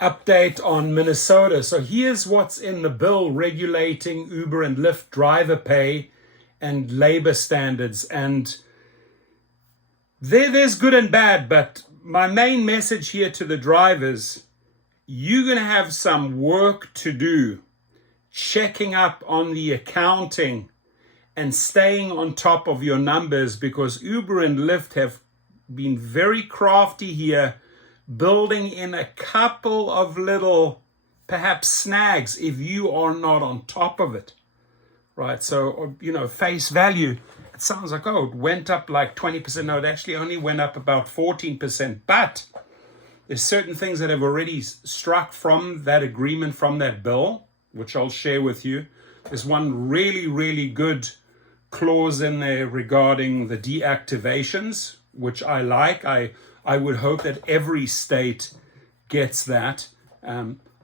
Update on Minnesota. So here's what's in the bill regulating Uber and Lyft driver pay and labor standards. And there's good and bad, but my main message here to the drivers, you're going to have some work to do checking up on the accounting and staying on top of your numbers, because Uber and Lyft have been very crafty here, building in a couple of little, perhaps snags if you are not on top of it, right? So, face value, it sounds like, oh, it went up like 20%. No, it actually only went up about 14%. But there's certain things that have already struck from that agreement, from that bill, which I'll share with you. There's one really, really good clause in there regarding the deactivations, which I like. I would hope that every state gets that.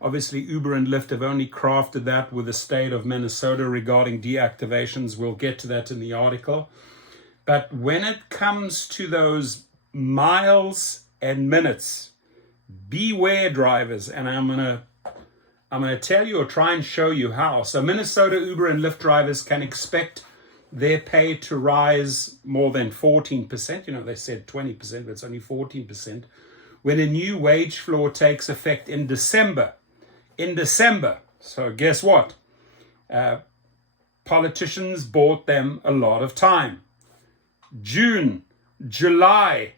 Obviously, Uber and Lyft have only crafted that with the state of Minnesota regarding deactivations. We'll get to that in the article. But when it comes to those miles and minutes, beware, drivers. And I'm gonna tell you or try and show you how. So Minnesota Uber and Lyft drivers can expect their pay to rise more than 14%. They said 20%, but it's only 14%. When a new wage floor takes effect in December. So guess what? Politicians bought them a lot of time. June, July,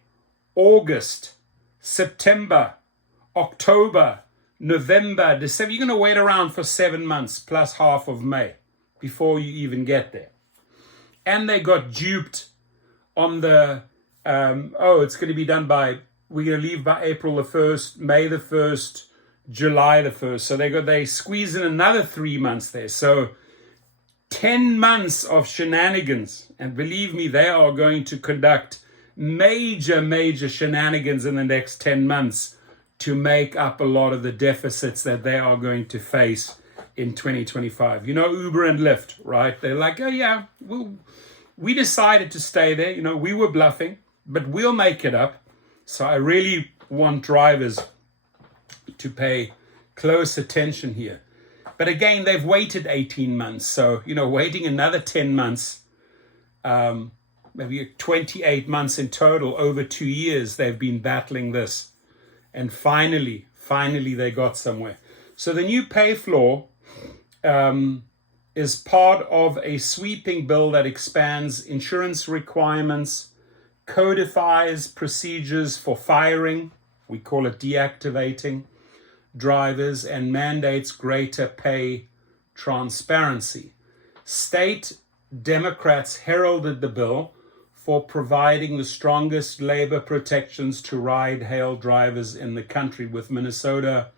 August, September, October, November, December. You're going to wait around for 7 months plus half of May before you even get there. And they got duped on the, it's going to be done we're going to leave by April the 1st, May the 1st, July the 1st. So they squeeze in another 3 months there. So 10 months of shenanigans. And believe me, they are going to conduct major shenanigans in the next 10 months to make up a lot of the deficits that they are going to face in 2025. Uber and Lyft, right? They're like, oh yeah, we decided to stay there. We were bluffing, but we'll make it up. So I really want drivers to pay close attention here. But again, they've waited 18 months. So, waiting another 10 months, maybe 28 months in total, over 2 years, they've been battling this. And finally, they got somewhere. So the new pay floor is part of a sweeping bill that expands insurance requirements, codifies procedures for firing, we call it deactivating, drivers, and mandates greater pay transparency. State Democrats heralded the bill for providing the strongest labor protections to ride-hail drivers in the country, with Minnesota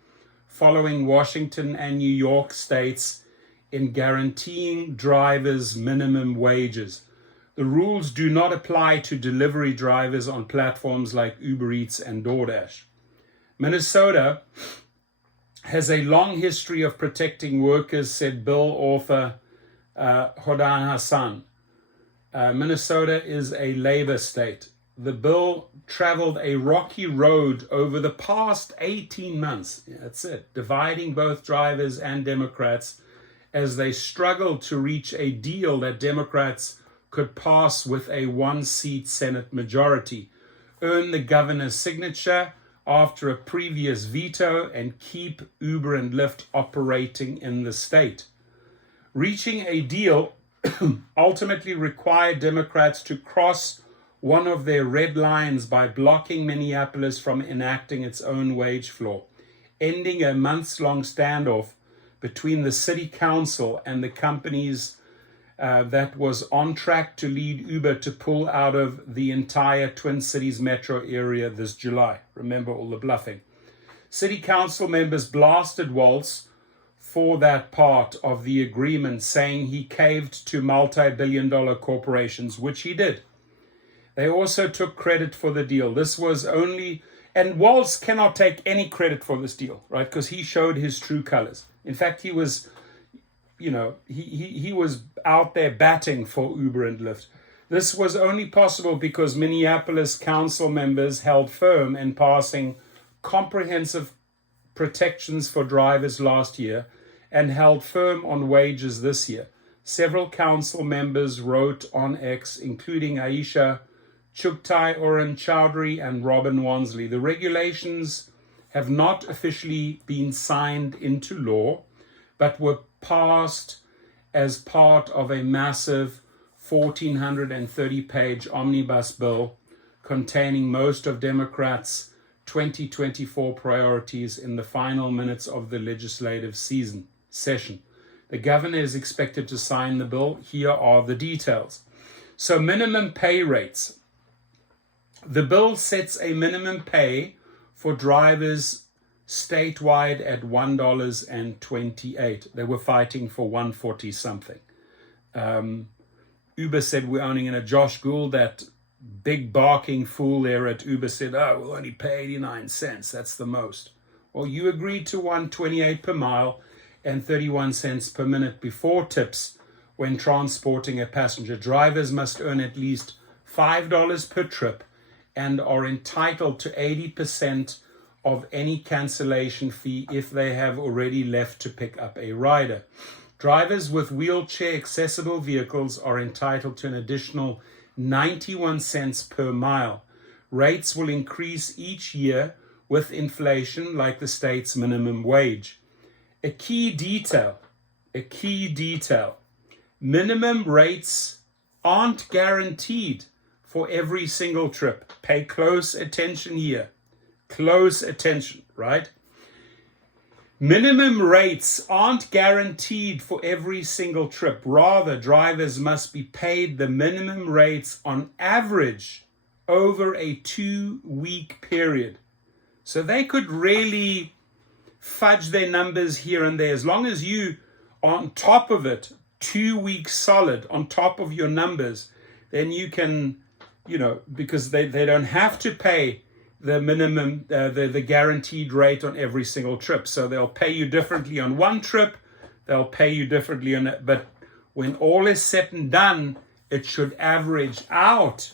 following Washington and New York states in guaranteeing drivers minimum wages. The rules do not apply to delivery drivers on platforms like Uber Eats and DoorDash. Minnesota has a long history of protecting workers, said bill author Hodan Hassan. Minnesota is a labor state. The bill traveled a rocky road over the past 18 months. Yeah, that's it. Dividing both drivers and Democrats as they struggled to reach a deal that Democrats could pass with a one-seat Senate majority, earn the governor's signature after a previous veto, and keep Uber and Lyft operating in the state. Reaching a deal ultimately required Democrats to cross one of their red lines by blocking Minneapolis from enacting its own wage floor, ending a months-long standoff between the city council and the companies that was on track to lead Uber to pull out of the entire Twin Cities metro area this July. Remember all the bluffing. City council members blasted Walz for that part of the agreement, saying he caved to multi-billion-dollar corporations, which he did. They also took credit for the deal. This was only, and Walz cannot take any credit for this deal, right? Because he showed his true colors. In fact, he was, he was out there batting for Uber and Lyft. This was only possible because Minneapolis council members held firm in passing comprehensive protections for drivers last year and held firm on wages this year. Several council members wrote on X, including Aisha Chugtai, Oren Chowdhury, and Robin Wansley. The regulations have not officially been signed into law, but were passed as part of a massive 1,430-page omnibus bill containing most of Democrats' 2024 priorities in the final minutes of the legislative session. The governor is expected to sign the bill. Here are the details. So minimum pay rates. The bill sets a minimum pay for drivers statewide at $1.28. They were fighting for $1.40 something. Uber said we're only going to, Josh Gould, that big barking fool there at Uber, said, oh, we'll only pay 89 cents. That's the most. Well, you agreed to $1.28 per mile and 31 cents per minute before tips when transporting a passenger. Drivers must earn at least $5 per trip and are entitled to 80% of any cancellation fee if they have already left to pick up a rider. Drivers with wheelchair accessible vehicles are entitled to an additional 91 cents per mile. Rates will increase each year with inflation, like the state's minimum wage. A key detail, minimum rates aren't guaranteed for every single trip. Pay close attention here. Close attention, right? Minimum rates aren't guaranteed for every single trip. Rather, drivers must be paid the minimum rates on average over a 2-week period. So they could really fudge their numbers here and there. As long as you are on top of it, 2 weeks solid on top of your numbers, then you can, because they don't have to pay the minimum, the guaranteed rate on every single trip. So they'll pay you differently on one trip, they'll pay you differently on it. But when all is said and done, it should average out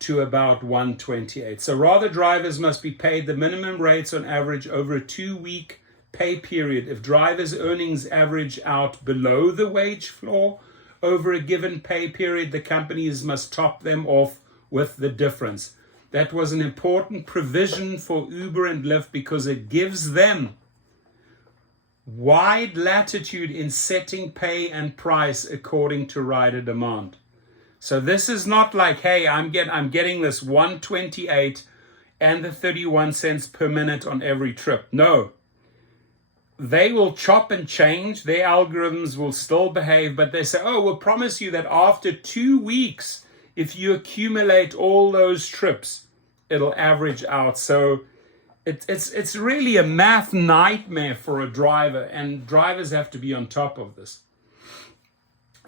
to about 128. So rather, drivers must be paid the minimum rates on average over a 2-week pay period. If drivers' earnings average out below the wage floor over a given pay period, the companies must top them off with the difference. That was an important provision for Uber and Lyft because it gives them wide latitude in setting pay and price according to rider demand. So this is not like, hey, I'm getting this 128 and the 31 cents per minute on every trip. No. They will chop and change. Their algorithms will still behave, but they say, oh, we'll promise you that after 2 weeks, if you accumulate all those trips, it'll average out. So it's really a math nightmare for a driver, and drivers have to be on top of this.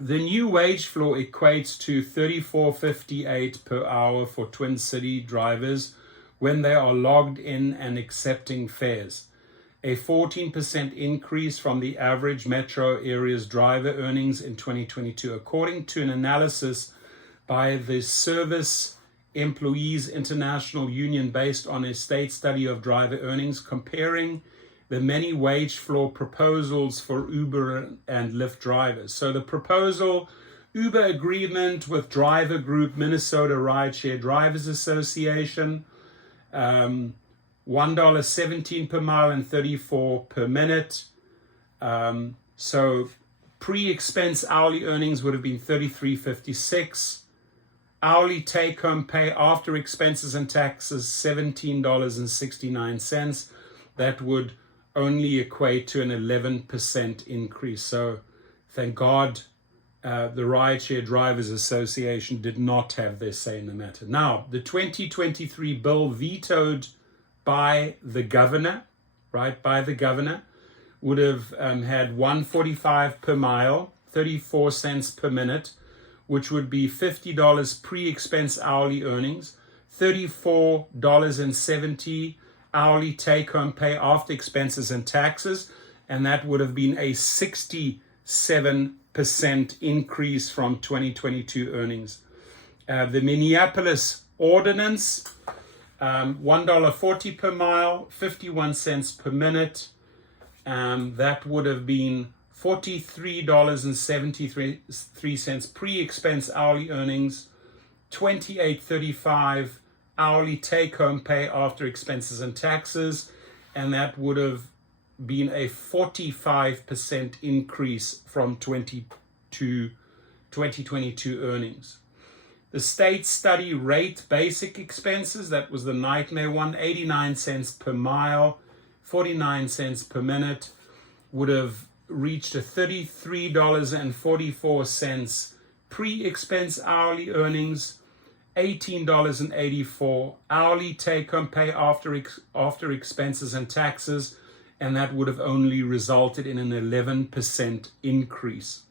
The new wage floor equates to $34.58 per hour for Twin City drivers when they are logged in and accepting fares. A 14% increase from the average metro area's driver earnings in 2022, according to an analysis by the Service Employees International Union based on a state study of driver earnings, comparing the many wage floor proposals for Uber and Lyft drivers. So the proposal, Uber agreement with driver group Minnesota Rideshare Drivers Association, $1.17 per mile and 34 per minute. So pre-expense hourly earnings would have been $33.56. Hourly take-home pay after expenses and taxes, $17.69. That would only equate to an 11% increase. So thank God the Rideshare Drivers Association did not have their say in the matter. Now, the 2023 bill vetoed by the governor, would have had $1.45 per mile, 34 cents per minute, which would be $50 pre-expense hourly earnings, $34.70 hourly take-home pay after expenses and taxes, and that would have been a 67% increase from 2022 earnings. The Minneapolis ordinance, $1.40 per mile, 51 cents per minute, that would have been $43.73 pre-expense hourly earnings, $28.35 hourly take-home pay after expenses and taxes, and that would have been a 45% increase from 2022 earnings. The state study rate basic expenses, that was the nightmare one, 89 cents per mile, 49 cents per minute, would have reached a $33.44 pre-expense hourly earnings, $18.84 hourly take-home pay after expenses and taxes, and that would have only resulted in an 11% increase.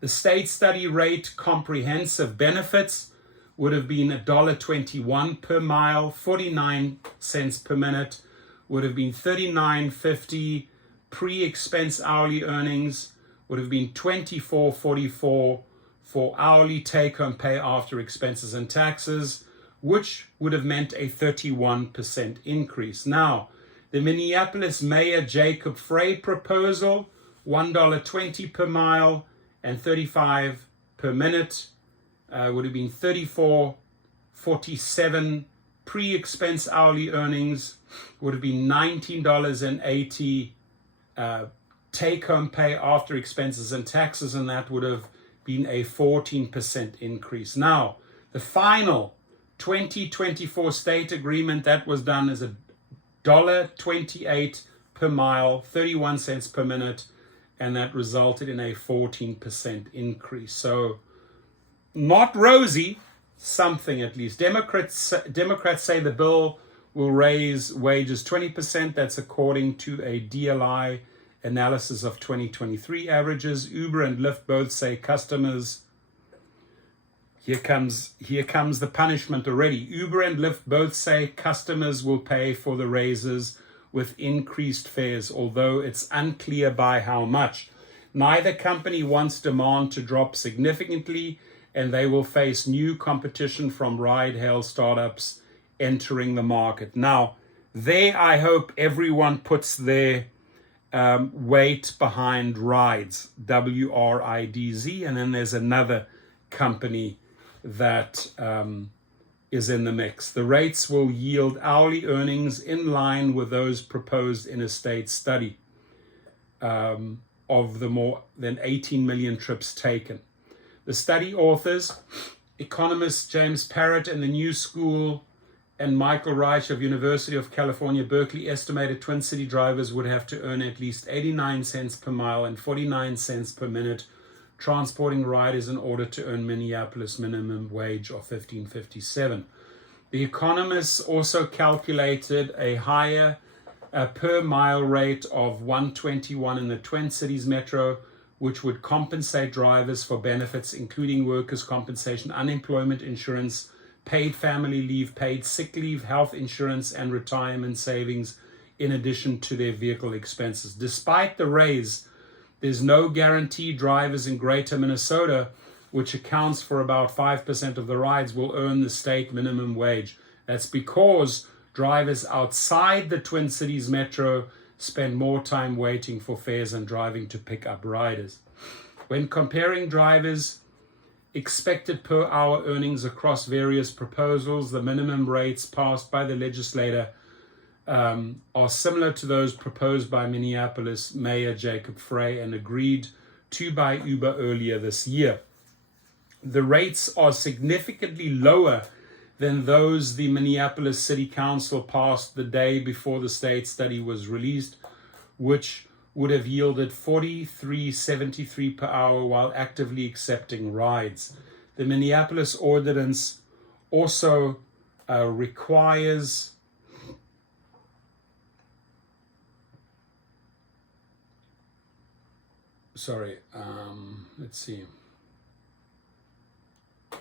The state study rate comprehensive benefits would have been $1.21 per mile, 49 cents per minute, would have been $39.50 pre-expense hourly earnings, would have been $24.44 for hourly take-home pay after expenses and taxes, which would have meant a 31% increase. Now, the Minneapolis Mayor Jacob Frey proposal, $1.20 per mile and 35 per minute, would have been $34.47 pre-expense hourly earnings, would have been $19.80 take-home pay after expenses and taxes, and that would have been a 14% increase. Now, the final 2024 state agreement that was done is $1.28 per mile, 31 cents per minute, and that resulted in a 14% increase. So, not rosy, something at least. Democrats say the bill will raise wages 20%. That's according to a DLI analysis of 2023 averages. Uber and Lyft both say customers, here comes the punishment already. Uber and Lyft both say customers will pay for the raises with increased fares, although it's unclear by how much. Neither company wants demand to drop significantly, and they will face new competition from ride-hail startups entering the market. Now, there I hope everyone puts their weight behind Rides, WRIDZ, and then there's another company that is in the mix. The rates will yield hourly earnings in line with those proposed in a state study of the more than 18 million trips taken. The study authors, economists James Parrott and the New School and Michael Reich of University of California, Berkeley, estimated Twin City drivers would have to earn at least 89 cents per mile and 49 cents per minute transporting riders in order to earn Minneapolis minimum wage of $15.57. The economists also calculated a higher per mile rate of $1.21 in the Twin Cities metro, which would compensate drivers for benefits including workers' compensation, unemployment insurance, paid family leave, paid sick leave, health insurance, and retirement savings, in addition to their vehicle expenses. Despite the raise, there's no guarantee drivers in greater Minnesota, which accounts for about 5% of the rides, will earn the state minimum wage. That's because drivers outside the Twin Cities metro spend more time waiting for fares and driving to pick up riders. When comparing drivers' expected per hour earnings across various proposals, the minimum rates passed by the legislature are similar to those proposed by Minneapolis Mayor Jacob Frey and agreed to by Uber earlier this year. The rates are significantly lower than those the Minneapolis City Council passed the day before the state study was released, which would have yielded $43.73 per hour while actively accepting rides. The Minneapolis ordinance also requires let's see. The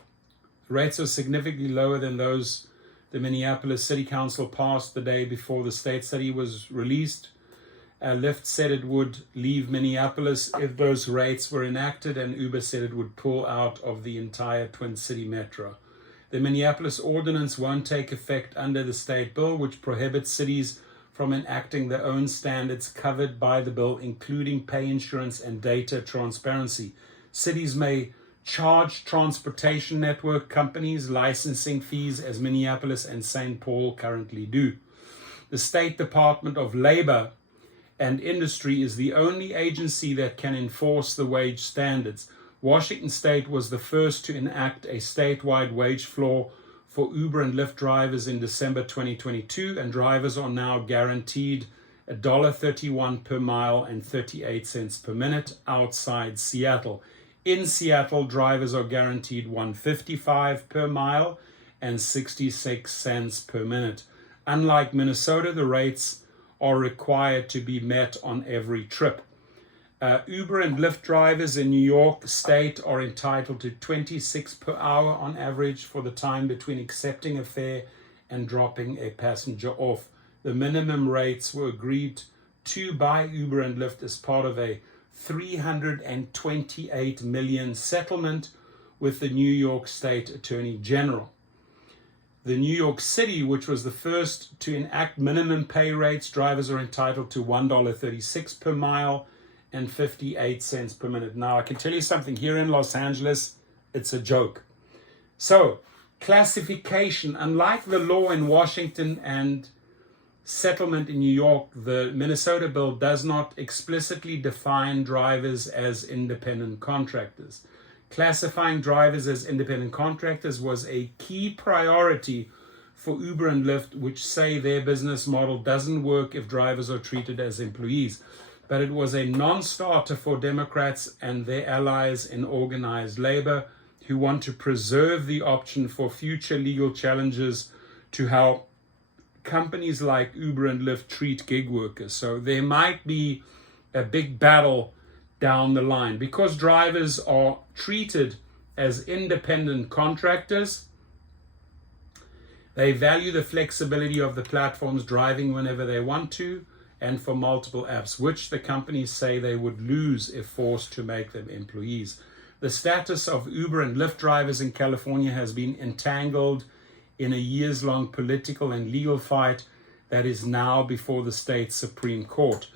rates are significantly lower than those the Minneapolis City Council passed the day before the state study was released. Lyft said it would leave Minneapolis if those rates were enacted, and Uber said it would pull out of the entire Twin City metro. The Minneapolis ordinance won't take effect under the state bill, which prohibits cities from enacting their own standards covered by the bill, including pay insurance and data transparency. Cities may charge transportation network companies licensing fees as Minneapolis and St. Paul currently do. The State Department of Labor and Industry is the only agency that can enforce the wage standards. Washington State was the first to enact a statewide wage floor for Uber and Lyft drivers in December 2022, and drivers are now guaranteed $1.31 per mile and 38 cents per minute outside Seattle. In Seattle, drivers are guaranteed $1.55 per mile and 66 cents per minute. Unlike Minnesota, the rates are required to be met on every trip. Uber and Lyft drivers in New York State are entitled to 26 per hour on average for the time between accepting a fare and dropping a passenger off. The minimum rates were agreed to by Uber and Lyft as part of a $328 million settlement with the New York State Attorney General. The New York City, which was the first to enact minimum pay rates, drivers are entitled to $1.36 per mile and 58 cents per minute. Now, I can tell you something, here in Los Angeles, it's a joke. So, classification, unlike the law in Washington and settlement in New York, the Minnesota bill does not explicitly define drivers as independent contractors. Classifying drivers as independent contractors was a key priority for Uber and Lyft, which say their business model doesn't work if drivers are treated as employees. But it was a non-starter for Democrats and their allies in organized labor, who want to preserve the option for future legal challenges to how companies like Uber and Lyft treat gig workers. So there might be a big battle down the line. Because drivers are treated as independent contractors, they value the flexibility of the platforms, driving whenever they want to and for multiple apps, which the companies say they would lose if forced to make them employees. The status of Uber and Lyft drivers in California has been entangled in a years-long political and legal fight that is now before the state Supreme Court.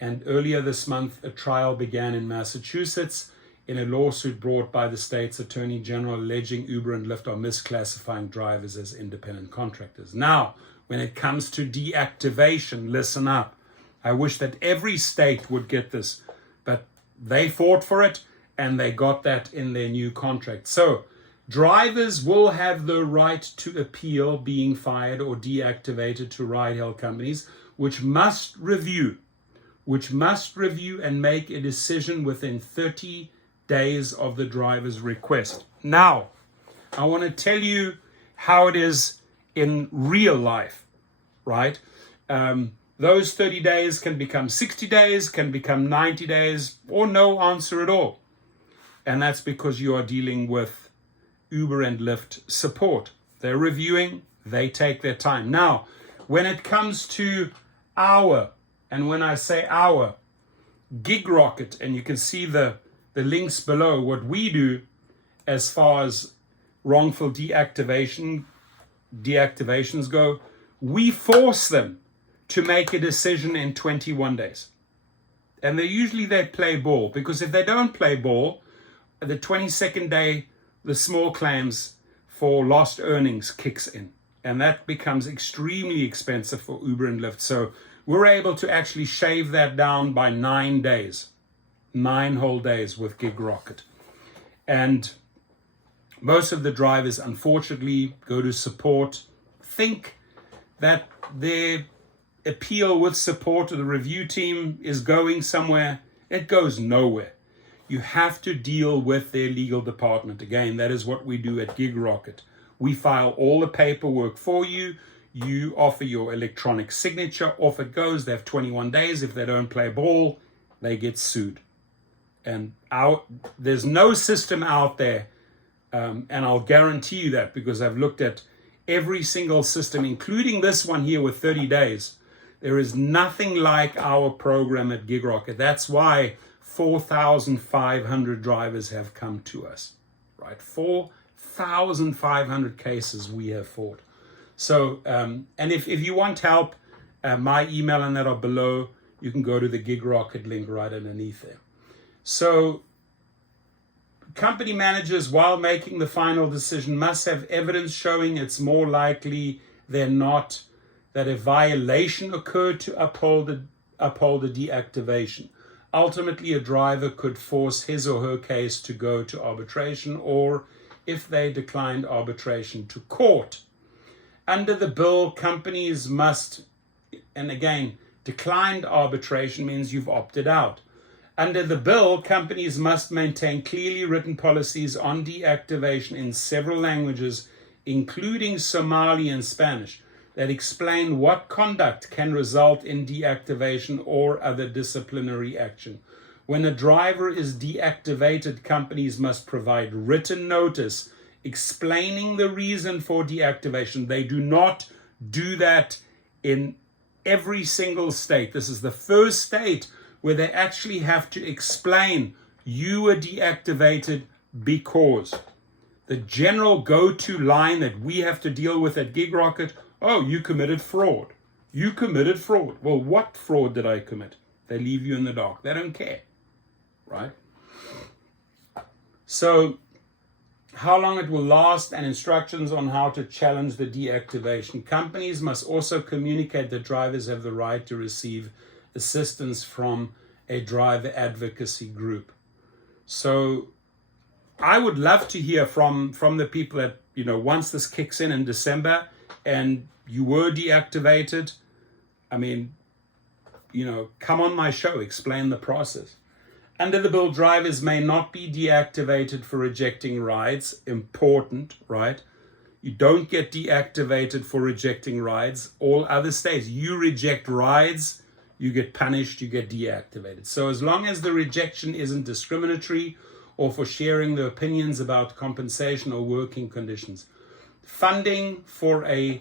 And earlier this month, a trial began in Massachusetts in a lawsuit brought by the state's Attorney General alleging Uber and Lyft are misclassifying drivers as independent contractors. Now, when it comes to deactivation, listen up. I wish that every state would get this, but they fought for it and they got that in their new contract. So, drivers will have the right to appeal being fired or deactivated to ride-hail companies, which must review and make a decision within 30 days of the driver's request. Now, I want to tell you how it is in real life, right? Those 30 days can become 60 days, can become 90 days, or no answer at all. And that's because you are dealing with Uber and Lyft support. They're reviewing, they take their time. Now, when it comes to and when I say GigRocket, and you can see the links below, what we do as far as wrongful deactivations go, we force them to make a decision in 21 days. And they play ball, because if they don't play ball, the 22nd day, the small claims for lost earnings kicks in. And that becomes extremely expensive for Uber and Lyft. So we're able to actually shave that down by 9 days, 9 whole days with GigRocket. And most of the drivers, unfortunately, go to support, think that their appeal with support of the review team is going somewhere. It goes nowhere. You have to deal with their legal department. Again, that is what we do at GigRocket. We file all the paperwork for you. You offer your electronic signature. Off it goes. They have 21 days. If they don't play ball, they get sued. And there's no system out there, and I'll guarantee you that, because I've looked at every single system, including this one here with 30 days. There is nothing like our program at GigRocket. That's why 4,500 drivers have come to us, right? 4,500 cases we have fought. So, and if you want help, My email and that are below. You can go to the Gig Rocket link right underneath there. So company managers, while making the final decision, must have evidence showing it's more likely than not that a violation occurred to uphold a deactivation. Ultimately, a driver could force his or her case to go to arbitration, or if they declined arbitration, to court. Under the bill, companies must, and again, declined arbitration means you've opted out. Under the bill, companies must maintain clearly written policies on deactivation in several languages, including Somali and Spanish, that explain what conduct can result in deactivation or other disciplinary action. When a driver is deactivated, companies must provide written notice explaining the reason for deactivation. They do not do that in every single state. This is the first state where they actually have to explain you were deactivated because. The general go-to line that we have to deal with at Gig Rocket, oh, you committed fraud. You committed fraud. Well, what fraud did I commit? They leave you in the dark. They don't care, right? So how long it will last and instructions on how to challenge the deactivation. Companies must also communicate that drivers have the right to receive assistance from a driver advocacy group. So I would love to hear from the people that, once this kicks in December and you were deactivated, come on my show, explain the process. Under the bill, drivers may not be deactivated for rejecting rides. Important, right? You don't get deactivated for rejecting rides. All other states, you reject rides, you get punished, you get deactivated. So as long as the rejection isn't discriminatory or for sharing their opinions about compensation or working conditions. Funding for a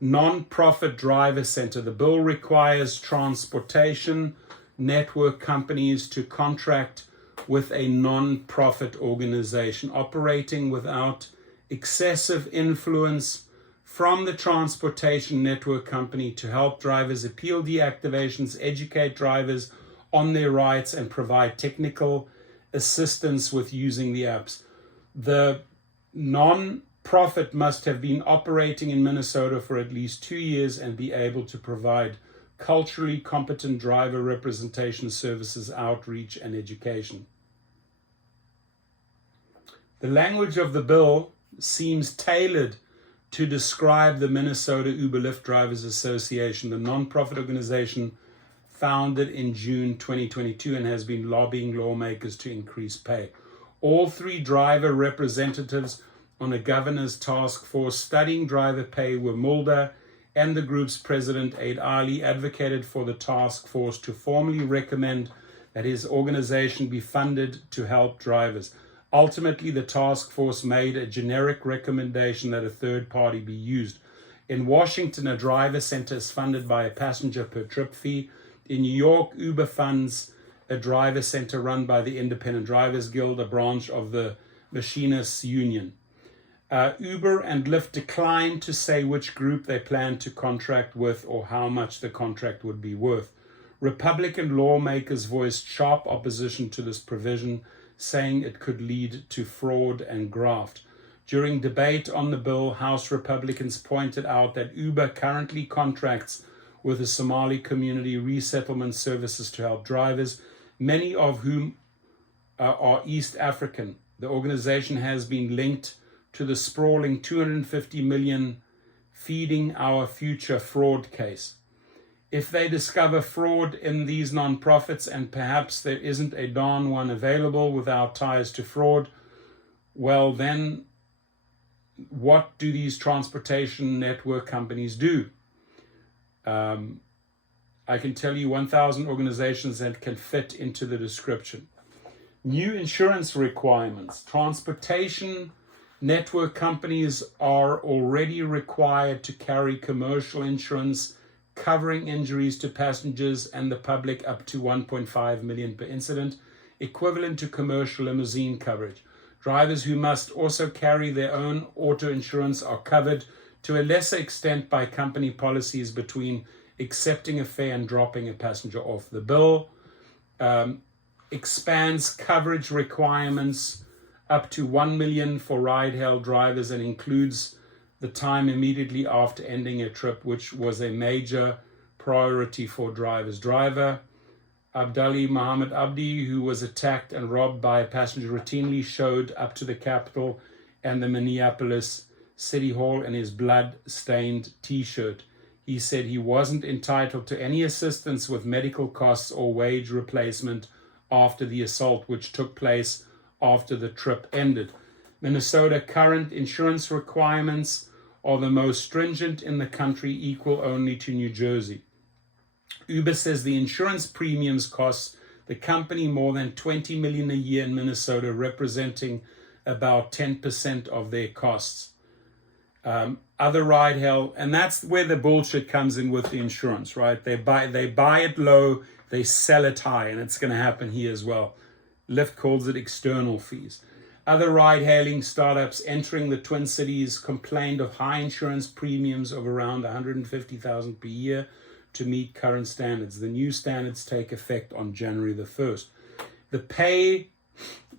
non-profit driver center. The bill requires transportation network companies to contract with a non-profit organization operating without excessive influence from the transportation network company to help drivers appeal deactivations, educate drivers on their rights, and provide technical assistance with using the apps. The non-profit must have been operating in Minnesota for at least 2 years and be able to provide culturally competent driver representation services, outreach, and education. The language of the bill seems tailored to describe the Minnesota Uber Lyft Drivers Association, the nonprofit organization founded in June 2022 and has been lobbying lawmakers to increase pay. All three driver representatives on a governor's task force studying driver pay were Mulder, and the group's president, Aid Ali, advocated for the task force to formally recommend that his organization be funded to help drivers. Ultimately, the task force made a generic recommendation that a third party be used. In Washington, a driver center is funded by a passenger per trip fee. In New York, Uber funds a driver center run by the Independent Drivers Guild, a branch of the Machinists Union. Uber and Lyft declined to say which group they plan to contract with or how much the contract would be worth. Republican lawmakers voiced sharp opposition to this provision, saying it could lead to fraud and graft. During debate on the bill, House Republicans pointed out that Uber currently contracts with the Somali community resettlement services to help drivers, many of whom are East African. The organization has been linked to the sprawling 250 million Feeding Our Future fraud case. If they discover fraud in these nonprofits, and perhaps there isn't a darn one available without ties to fraud, well then, what do these transportation network companies do? I can tell you 1,000 organizations that can fit into the description. New insurance requirements. Transportation network companies are already required to carry commercial insurance covering injuries to passengers and the public up to 1.5 million per incident, equivalent to commercial limousine coverage. Drivers who must also carry their own auto insurance are covered to a lesser extent by company policies between accepting a fare and dropping a passenger off. The bill expands coverage requirements up to 1 million for ride-hail drivers and includes the time immediately after ending a trip, which was a major priority for drivers. Driver Abdali Muhammad Abdi, who was attacked and robbed by a passenger, routinely showed up to the Capitol and the Minneapolis City Hall in his blood-stained t-shirt. He said he wasn't entitled to any assistance with medical costs or wage replacement after the assault, which took place after the trip ended. Minnesota current insurance requirements are the most stringent in the country, equal only to New Jersey. Uber says the insurance premiums cost the company more than $20 million a year in Minnesota, representing about 10% of their costs. Other ride hail, and that's where the bullshit comes in with the insurance, right? They buy it low, they sell it high, and it's going to happen here as well. Lyft calls it external fees. Other ride-hailing startups entering the Twin Cities complained of high insurance premiums of around $150,000 per year to meet current standards. The new standards take effect on January the 1st. The pay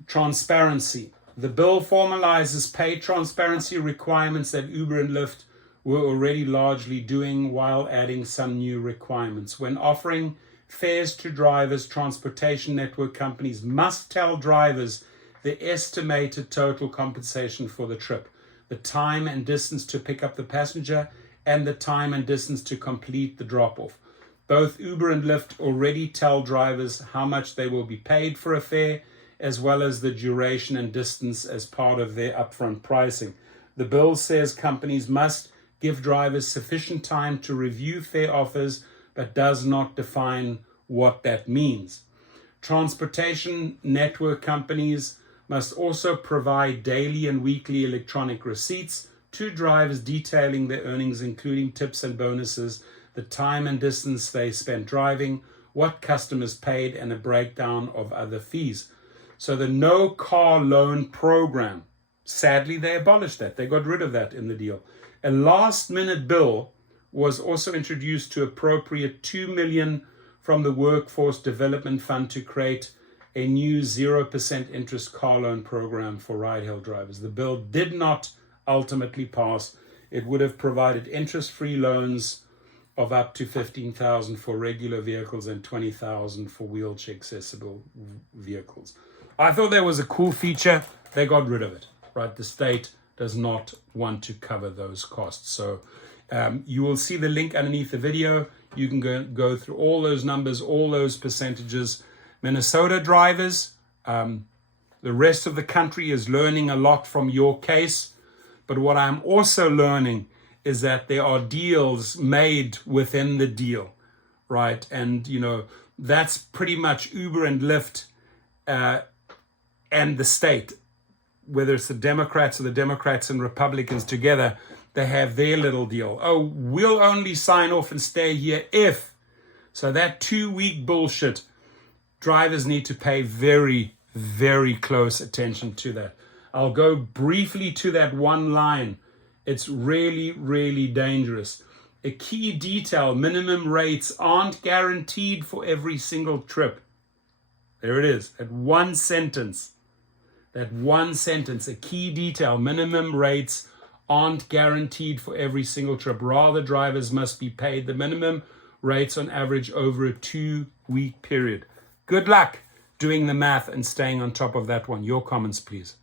transparency. The bill formalizes pay transparency requirements that Uber and Lyft were already largely doing, while adding some new requirements. When offering fares to drivers, transportation network companies must tell drivers the estimated total compensation for the trip, the time and distance to pick up the passenger, and the time and distance to complete the drop-off. Both Uber and Lyft already tell drivers how much they will be paid for a fare, as well as the duration and distance as part of their upfront pricing. The bill says companies must give drivers sufficient time to review fare offers, but does not define what that means. Transportation network companies must also provide daily and weekly electronic receipts to drivers detailing their earnings, including tips and bonuses, the time and distance they spent driving, what customers paid, and a breakdown of other fees. So the no car loan program, sadly they abolished that. They got rid of that in the deal. A last minute bill was also introduced to appropriate $2 million from the Workforce Development Fund to create a new 0% interest car loan program for ride-hail drivers. The bill did not ultimately pass. It would have provided interest-free loans of up to $15,000 for regular vehicles and $20,000 for wheelchair accessible vehicles. I thought that was a cool feature. They got rid of it, right? The state does not want to cover those costs. So you will see the link underneath the video. You can go through all those numbers, all those percentages. Minnesota drivers, the rest of the country is learning a lot from your case. But what I'm also learning is that there are deals made within the deal, right? And, you know, that's pretty much Uber and Lyft and the state, whether it's the Democrats or the Democrats and Republicans together, they have their little deal. Oh, we'll only sign off and stay here if. So that 2-week bullshit, drivers need to pay very, very close attention to that. I'll go briefly to that one line. It's really, really dangerous. A key detail, minimum rates aren't guaranteed for every single trip. There it is, that one sentence. That one sentence, a key detail, minimum rates aren't guaranteed for every single trip. Rather, drivers must be paid the minimum rates on average over a 2-week period. Good luck doing the math and staying on top of that one. Your comments, please.